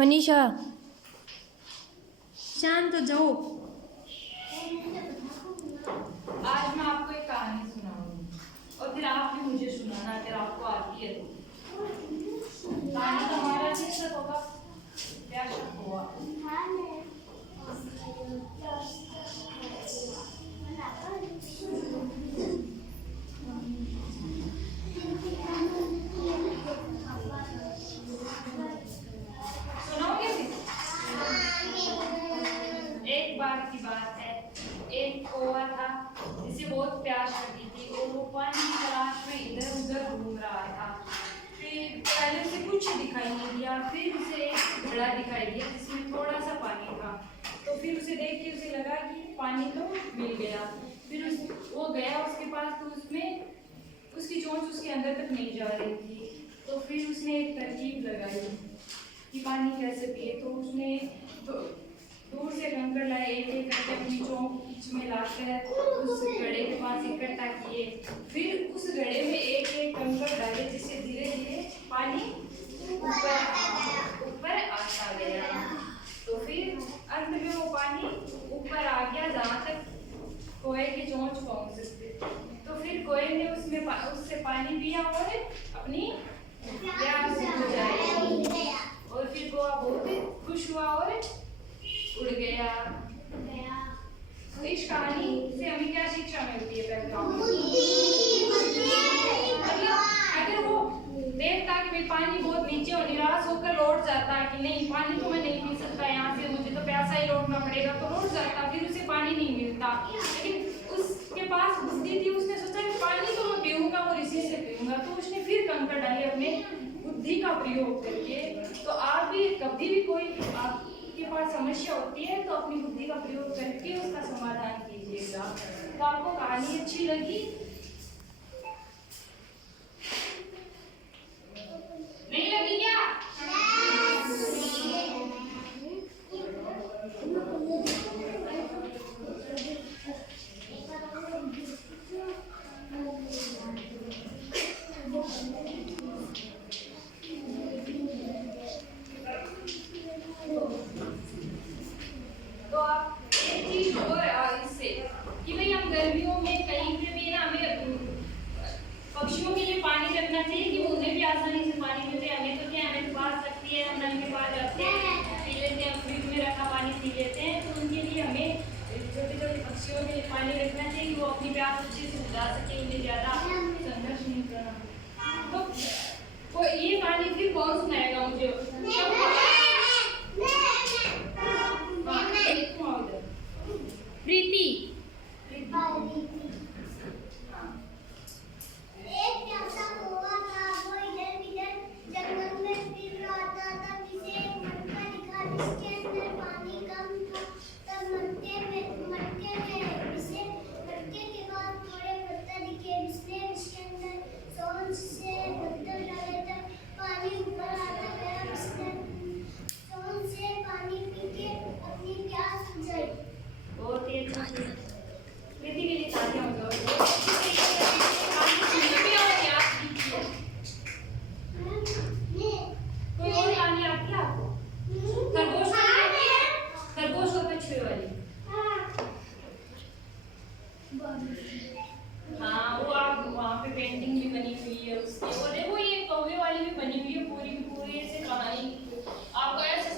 मनीषा शांत हो जाओ। आज मैं आपको एक कहानी सुनाऊंगी और फिर आप भी मुझे सुनाना अगर आपको आती है तो। कहानी का हमारा शीर्षक होगा क्या शक हुआ। सुनाओगे फिर? एक बार की बात है, एक कौवा था जिसे बहुत प्यास लगी थी और वो पानी की तलाश में इधर उधर घूम रहा था। फिर पहले उसे कुछ दिखाई नहीं दिया, फिर उसे एक घड़ा दिखाई दिया जिसमें थोड़ा सा पानी था। तो फिर उसे देख के उसे लगा कि पानी तो मिल गया। फिर वो गया उसके पास, तो उसमें उसकी चोंच उसके अंदर तक नहीं जा रही थी। तो फिर उसने एक तरकीब लगाई कि पानी कैसे पिए। तो उसने दूर से कंकड़ लाए, एक एक करके अपनी चोंच में लाकर उस घड़े के पास इकट्ठा किए। फिर उस घड़े में एक एक कंकड़ डाले, जिससे धीरे धीरे पानी ऊपर आता गया। तो फिर अंत में वो पानी ऊपर आ गया जहाँ तक कोए की चोंच पहुँच सकते। तो फिर कोए ने उससे पानी पिया और अपनी प्यास बुझाई। और फिर कौवा बहुत खुश हुआ और उड़ गया। तो इस कहानी से हमें क्या शिक्षा मिलती है? मतलब अगर वो देखता कि भाई पानी बहुत नीचे और निराश होकर लौट जाता है कि नहीं पानी तो मैं नहीं पी सकता यहाँ से, मुझे तो प्यासा ही लौटना पड़ेगा, तो लौट जाता, फिर उसे पानी नहीं मिलता। लेकिन उसके पास बुद्धि थी, उसने सोचा कि पानी तो मैं पीऊंगा और इसी से पीऊंगा। तो उसने फिर कंकड़ डाले अपने बुद्धि का प्रयोग करके। तो आप भी कभी भी कोई आपके पास समस्या होती है तो अपनी बुद्धि का प्रयोग करके उसका समाधान कीजिएगा। तो आपको कहानी अच्छी लगी? नहीं लगी क्या? तो आप एक चीज और इससे कि भाई हम गर्मियों में कहीं पे भी ना हमें पक्षियों के लिए पानी रखना चाहिए कि उन्हें भी आसानी से पानी मिल जाए। हमें तो क्या, हमें तो पास सकती है, हम नल के पास जाते हैं, पी लेते हैं, फ्रिज में रखा पानी पी लेते हैं। तो उनके लिए हमें छोटे छोटे पक्षियों के लिए पानी रखना चाहिए, वो अपनी प्यास अच्छे से बुझा सके, उन्हें ज्यादा संघर्ष नहीं करना। तो ये कहानी फिर कौन सुनाएगा मुझे? प्रीति। एक प्यासा कौवा था, वो इधर उधर जंगल में फिर रहा था। तब इसे एक मटका दिखा जिसके अंदर पानी कम था। तब मटके में इसे मटके के बाद थोड़े पत्थर दिखे, जिसने इसके अंदर सोच से पत्थर डाले तब पानी ऊपर आता गया। इसने सोच से पानी पी के अपनी प्यास बुझाई। बहुत ही अच्छा। प्रीति के लिए तालियां हो जाओ। कोई और कहानी आती है आपको? खरगोश और कछुए वाली? हाँ, वो आप वहाँ पे पेंटिंग भी बनी हुई है उसकी। और देखो ये कौवे वाली भी बनी हुई है, पूरी की पूरी ऐसे कहानी आपको ऐसा